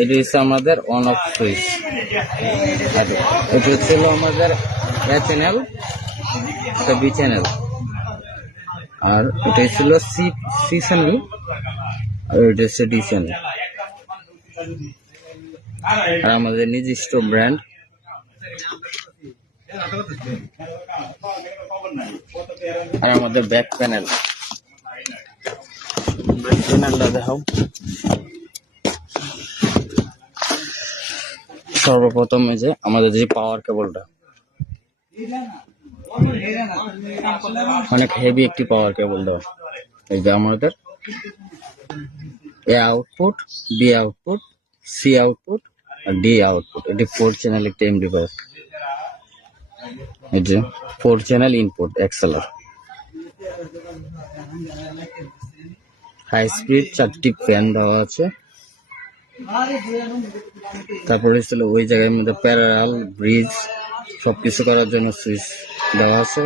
এটি হচ্ছে আমাদের অন অফ সুইচ। এটা ছিল আমাদের এ চ্যানেল, এটা বি চ্যানেল, আর এটা ছিল সি চ্যানেল, আর এটা হচ্ছে ডি চ্যানেল। আর আমাদের নিজস্ব ব্র্যান্ড। আর আমাদের ব্যাক প্যানেলটা দেখাও। সর্বপ্রথম এই যে আমাদের যে পাওয়ার কেবলটা, অনেক হেভি একটি পাওয়ার কেবল দেওয়া। এই যে আমাদের A output, B output, C output আর ডি আউটপুট। এটি 4 চ্যানেল একটি এমপ্লিফায়ার। এই যে 4 চ্যানেল ইনপুট এক্সেলার। হাই স্পিড 4টি ফ্যান দেওয়া আছে। তারপরে ছিল ওই জায়গার মধ্যে প্যারালাল, ব্রিজ সবকিছু করার জন্য সুইচ দেওয়া আছে।